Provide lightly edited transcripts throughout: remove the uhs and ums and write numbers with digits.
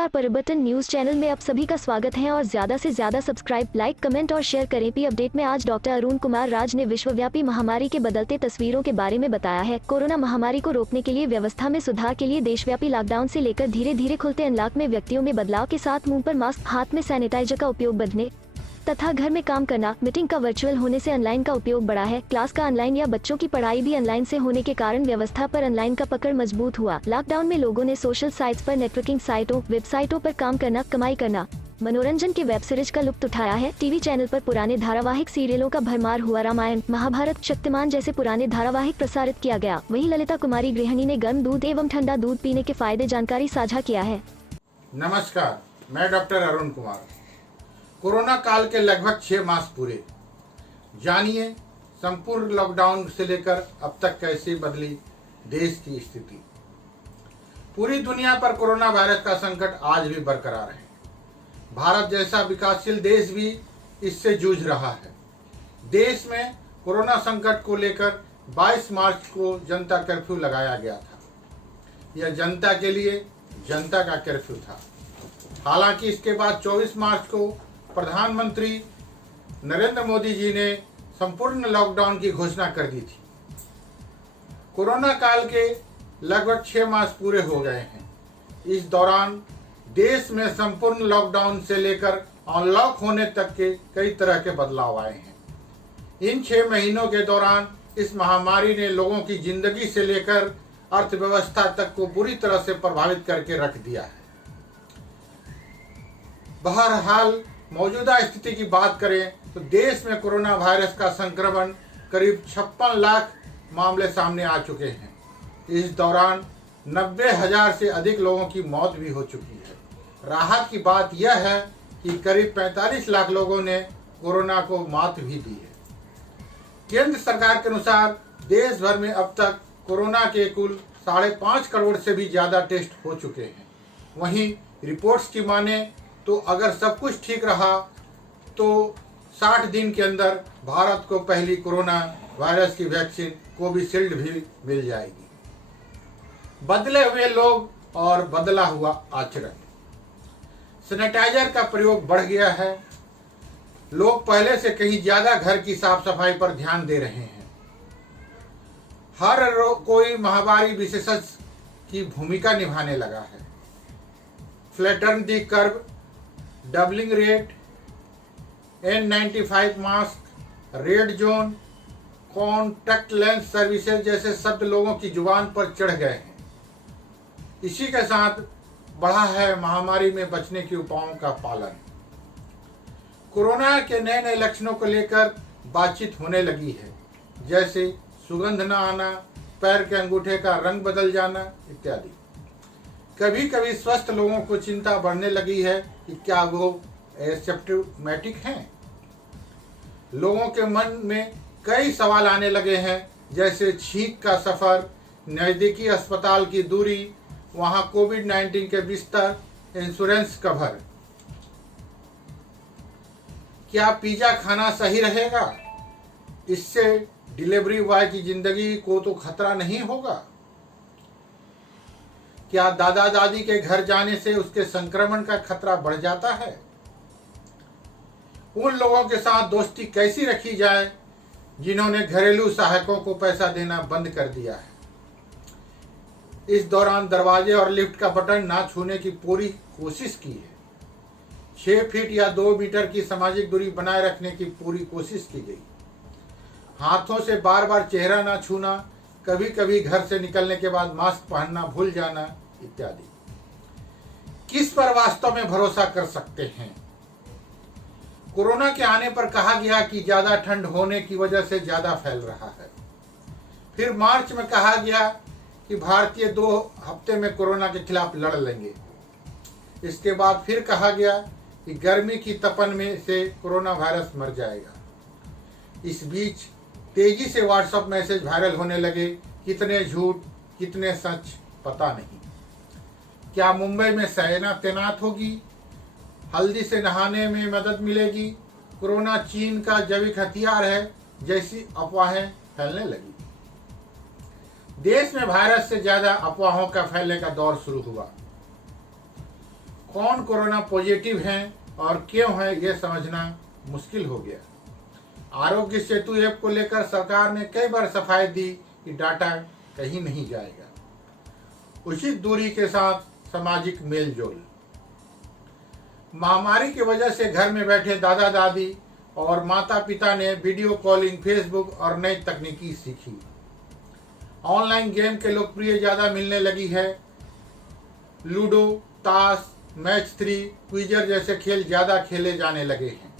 नमस्कार, परिवर्तन news channel में आप सभी का स्वागत है और ज्यादा से ज्यादा सब्सक्राइब, लाइक, कमेंट और शेयर करें। पी अपडेट में आज डॉक्टर अरुण कुमार राज ने विश्वव्यापी महामारी के बदलते तस्वीरों के बारे में बताया है। कोरोना महामारी को रोकने के लिए व्यवस्था में सुधार के लिए देशव्यापी लॉकडाउन से लेकर धीरे धीरे खुलते अनलॉक में व्यक्तियों में बदलाव के साथ मुंह पर मास्क, हाथ में सैनिटाइजर का उपयोग बढ़ने तथा घर में काम करना, मीटिंग का वर्चुअल होने से ऑनलाइन का उपयोग बढ़ा है। क्लास का ऑनलाइन या बच्चों की पढ़ाई भी ऑनलाइन से होने के कारण व्यवस्था पर ऑनलाइन का पकड़ मजबूत हुआ। लॉकडाउन में लोगों ने सोशल साइट्स पर, नेटवर्किंग साइटों, वेबसाइटों पर काम करना, कमाई करना, मनोरंजन के वेब सीरीज का लुत्फ उठाया है। टीवी चैनल पर पुराने धारावाहिक सीरियलों का भरमार हुआ। रामायण, महाभारत, शक्तिमान जैसे पुराने धारावाहिक प्रसारित किया गया। वहीं ललिता कुमारी गृहिणी ने गर्म दूध एवं ठंडा दूध पीने के फायदे जानकारी साझा किया है। नमस्कार, मैं डॉक्टर अरुण कुमार। कोरोना काल के लगभग 6 मास पूरे। जानिए संपूर्ण लॉकडाउन से लेकर अब तक कैसे बदली देश की स्थिति। पूरी दुनिया पर कोरोना वायरस का संकट आज भी बरकरार है। भारत जैसा विकासशील देश भी इससे जूझ रहा है। देश में कोरोना संकट को लेकर 22 मार्च को जनता कर्फ्यू लगाया गया था। यह जनता के लिए जनता का कर्फ्यू था। हालांकि इसके बाद 24 मार्च को प्रधानमंत्री नरेंद्र मोदी जी ने संपूर्ण लॉकडाउन की घोषणा कर दी थी। कोरोना काल के लगभग 6 मास पूरे हो गए हैं। इस दौरान देश में संपूर्ण लॉकडाउन से लेकर अनलॉक होने तक के कई तरह के बदलाव आए हैं। इन 6 महीनों के दौरान इस महामारी ने लोगों की जिंदगी से लेकर अर्थव्यवस्था तक को बुरी तरह से प्रभावित करके रख दिया है। बहरहाल मौजूदा स्थिति की बात करें तो देश में कोरोना वायरस का संक्रमण करीब 56 लाख मामले सामने आ चुके हैं। इस दौरान 90,000 से अधिक लोगों की मौत भी हो चुकी है। राहत की बात यह है कि करीब 45 लाख लोगों ने कोरोना को मात भी दी है। केंद्र सरकार के अनुसार देश भर में अब तक कोरोना के कुल 5.5 करोड़ से भी ज़्यादा टेस्ट हो चुके हैं। वहीं रिपोर्ट्स की माने तो अगर सब कुछ ठीक रहा तो 60 दिन के अंदर भारत को पहली कोरोना वायरस की वैक्सीन कोविशील्ड भी मिल जाएगी। बदले हुए लोग और बदला हुआ आचरण। सैनिटाइजर का प्रयोग बढ़ गया है। लोग पहले से कहीं ज्यादा घर की साफ सफाई पर ध्यान दे रहे हैं। हर कोई महामारी विशेषज्ञ की भूमिका निभाने लगा है। फ्लैटन दी curve, doubling rate, N95 mask, red zone, contact lens services जैसे शब्द लोगों की जुबान पर चढ़ गए हैं। इसी के साथ बढ़ा है महामारी में बचने के उपायों का पालन। कोरोना के नए नए लक्षणों को लेकर बातचीत होने लगी है, जैसे सुगंध न आना, पैर के अंगूठे का रंग बदल जाना इत्यादि। कभी कभी स्वस्थ लोगों को चिंता बढ़ने लगी है कि क्या वो एसिम्प्टोमेटिक हैं। लोगों के मन में कई सवाल आने लगे हैं, जैसे छींक का सफर, नजदीकी अस्पताल की दूरी, वहां कोविड-19 के बिस्तर, इंश्योरेंस कवर। क्या पिज्जा खाना सही रहेगा? इससे डिलीवरी बॉय की जिंदगी को तो खतरा नहीं होगा? क्या दादा दादी के घर जाने से उसके संक्रमण का खतरा बढ़ जाता है? उन लोगों के साथ दोस्ती कैसी रखी जाए जिन्होंने घरेलू सहायकों को पैसा देना बंद कर दिया है? इस दौरान दरवाजे और लिफ्ट का बटन ना छूने की पूरी कोशिश की है। 6 फीट या 2 मीटर की सामाजिक दूरी बनाए रखने की पूरी कोशिश की गई। हाथों से बार बार चेहरा ना छूना, कभी कभी घर से निकलने के बाद मास्क पहनना भूल जाना इत्यादि। किस पर वास्तव में भरोसा कर सकते हैं? कोरोना के आने पर कहा गया कि ज्यादा ठंड होने की वजह से ज्यादा फैल रहा है। फिर मार्च में कहा गया कि भारतीय 2 हफ्ते में कोरोना के खिलाफ लड़ लेंगे। इसके बाद फिर कहा गया कि गर्मी की तपन में से कोरोना वायरस मर जाएगा। इस बीच तेजी से व्हाट्सएप मैसेज वायरल होने लगे। कितने झूठ, कितने सच, पता नहीं। क्या मुंबई में सेना तैनात होगी? हल्दी से नहाने में मदद मिलेगी? कोरोना चीन का जैविक हथियार है जैसी अफवाहें फैलने लगी। देश में वायरस से ज्यादा अफवाहों का फैलने का दौर शुरू हुआ। कौन कोरोना पॉजिटिव हैं और क्यों है यह समझना मुश्किल हो गया। आरोग्य सेतु ऐप को लेकर सरकार ने कई बार सफाई दी कि डाटा कहीं नहीं जाएगा। उचित दूरी के साथ सामाजिक मेलजोल। महामारी की वजह से घर में बैठे दादा दादी और माता पिता ने वीडियो कॉलिंग, फेसबुक और नई तकनीकी सीखी। ऑनलाइन गेम के लोकप्रिय ज्यादा मिलने लगी है। लूडो, ताश, मैच 3, क्विजर जैसे खेल ज्यादा खेले जाने लगे हैं।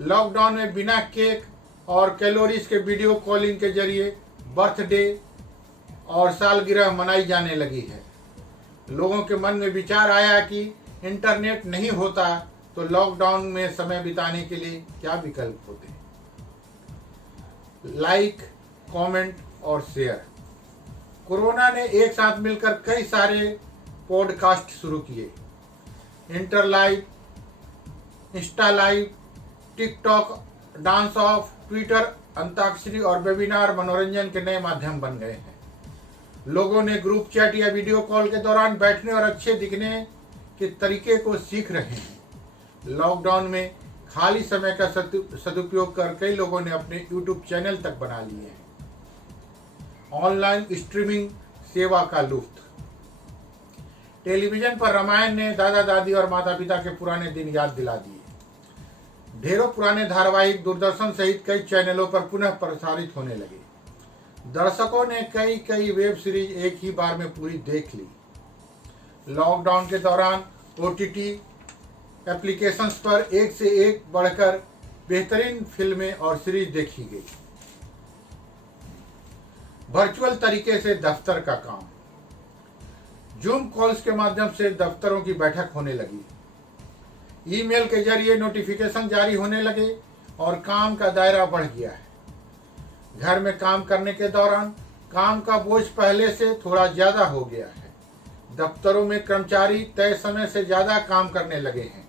लॉकडाउन में बिना केक और कैलोरीज के वीडियो कॉलिंग के जरिए बर्थडे और सालगिरह मनाई जाने लगी है। लोगों के मन में विचार आया कि इंटरनेट नहीं होता तो लॉकडाउन में समय बिताने के लिए क्या विकल्प होते। लाइक, कमेंट और शेयर। कोरोना ने एक साथ मिलकर कई सारे पॉडकास्ट शुरू किए। Inter live, Insta live, TikTok, dance of, Twitter, antakshari और वेबिनार मनोरंजन के नए माध्यम बन गए हैं। लोगों ने ग्रुप चैट या वीडियो कॉल के दौरान बैठने और अच्छे दिखने के तरीके को सीख रहे हैं। लॉकडाउन में खाली समय का सदुपयोग कर कई लोगों ने अपने यूट्यूब चैनल तक बना लिए हैं। ऑनलाइन स्ट्रीमिंग सेवा का लुत्फ। टेलीविजन पर रामायण ने दादा दादी और माता पिता के पुराने दिन याद दिला दिए। ढेरों पुराने धारावाहिक दूरदर्शन सहित कई चैनलों पर पुनः प्रसारित होने लगे। दर्शकों ने कई वेब सीरीज एक ही बार में पूरी देख ली। लॉकडाउन के दौरान OTT एप्लीकेशंस पर एक से एक बढ़कर बेहतरीन फिल्में और सीरीज देखी गई। वर्चुअल तरीके से दफ्तर का काम। जूम कॉल्स के माध्यम से दफ्तरों की बैठक होने लगी। ईमेल के जरिए नोटिफिकेशन जारी होने लगे और काम का दायरा बढ़ गया है। घर में काम करने के दौरान काम का बोझ पहले से थोड़ा ज्यादा हो गया है। दफ्तरों में कर्मचारी तय समय से ज्यादा काम करने लगे हैं।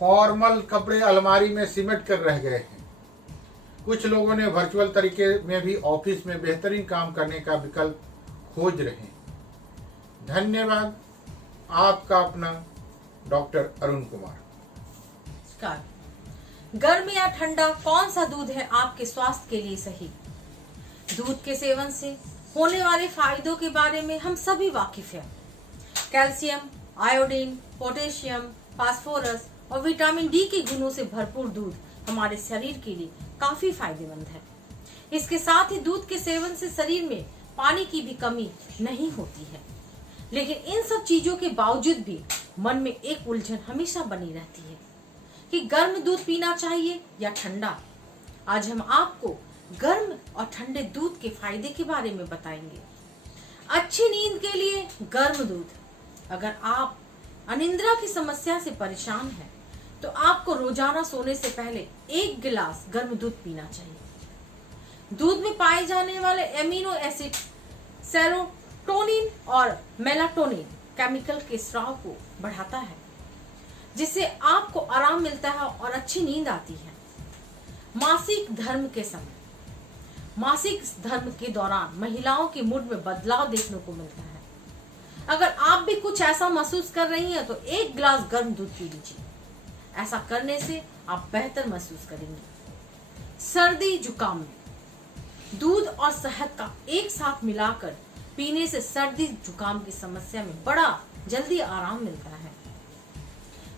फॉर्मल कपड़े अलमारी में सिमट कर रह गए हैं। कुछ लोगों ने वर्चुअल तरीके में भी ऑफिस में बेहतरीन काम करने का विकल्प खोज रहे हैं। धन्यवाद। आपका अपना डॉक्टर अरुण कुमार। नमस्कार। गर्म या ठंडा कौन सा दूध है आपके स्वास्थ्य के लिए सही? दूध के सेवन से होने वाले फायदों के बारे में हम सभी वाकिफ हैं। कैल्शियम, आयोडीन, पोटेशियम, फास्फोरस और विटामिन डी के गुणों से भरपूर दूध हमारे शरीर के लिए काफी फायदेमंद है। इसके साथ ही दूध के सेवन से शरीर में पानी की भी कमी नहीं होती है। लेकिन इन सब चीजों के बावजूद भी मन में एक उलझन हमेशा बनी रहती है कि गर्म दूध पीना चाहिए या ठंडा। आज हम आपको गर्म और ठंडे दूध के फायदे के बारे में बताएंगे। अच्छी नींद के लिए गर्म दूध। अगर आप अनिद्रा की समस्या से परेशान हैं, तो आपको रोजाना सोने से पहले 1 गिलास गर्म दूध पीना चाहिए। दूध में पाए जाने वाले एमिनो एसिड सेरोटोनिन और मेलाटोनिन केमिकल के स्राव को बढ़ाता है, जिससे आपको आराम मिलता है और अच्छी नींद आती है। मासिक धर्म के समय, मासिक धर्म के दौरान महिलाओं के मूड में बदलाव देखने को मिलता है। अगर आप भी कुछ ऐसा महसूस कर रही हैं, तो 1 गिलास गर्म दूध पी लीजिए। ऐसा करने से आप बेहतर महसूस करेंगे। सर्दी जुकाम में दूध और शहद का एक साथ मिलाकर पीने से सर्दी जुकाम की समस्या में बड़ा जल्दी आराम मिलता है।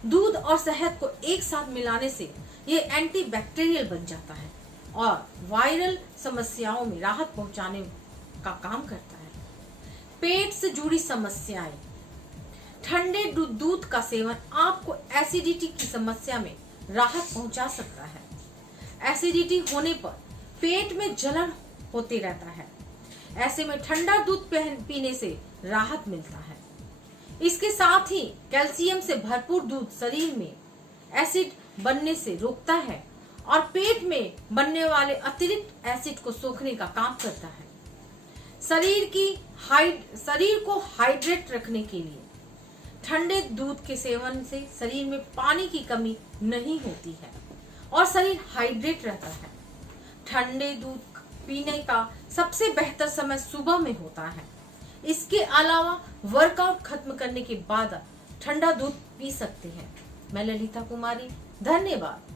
दूध और शहद को एक साथ मिलाने से ये एंटीबैक्टीरियल बन जाता है और वायरल समस्याओं में राहत पहुंचाने का काम करता है। पेट से जुड़ी समस्याएं। ठंडे दूध का सेवन आपको एसिडिटी की समस्या में राहत पहुंचा सकता है। एसिडिटी होने पर पेट में जलन होते रहता है। ऐसे में ठंडा दूध पीने से राहत मिलता है। इसके साथ ही कैल्शियम से भरपूर दूध शरीर में एसिड बनने से रोकता है और पेट में बनने वाले अतिरिक्त एसिड को सोखने का काम करता है। शरीर को हाइड्रेट रखने के लिए ठंडे दूध के सेवन से शरीर में पानी की कमी नहीं होती है और शरीर हाइड्रेट रहता है। ठंडे दूध पीने का सबसे बेहतर समय सुबह में होता है। इसके अलावा वर्कआउट खत्म करने के बाद ठंडा दूध पी सकते हैं। मैं ललिता कुमारी, धन्यवाद।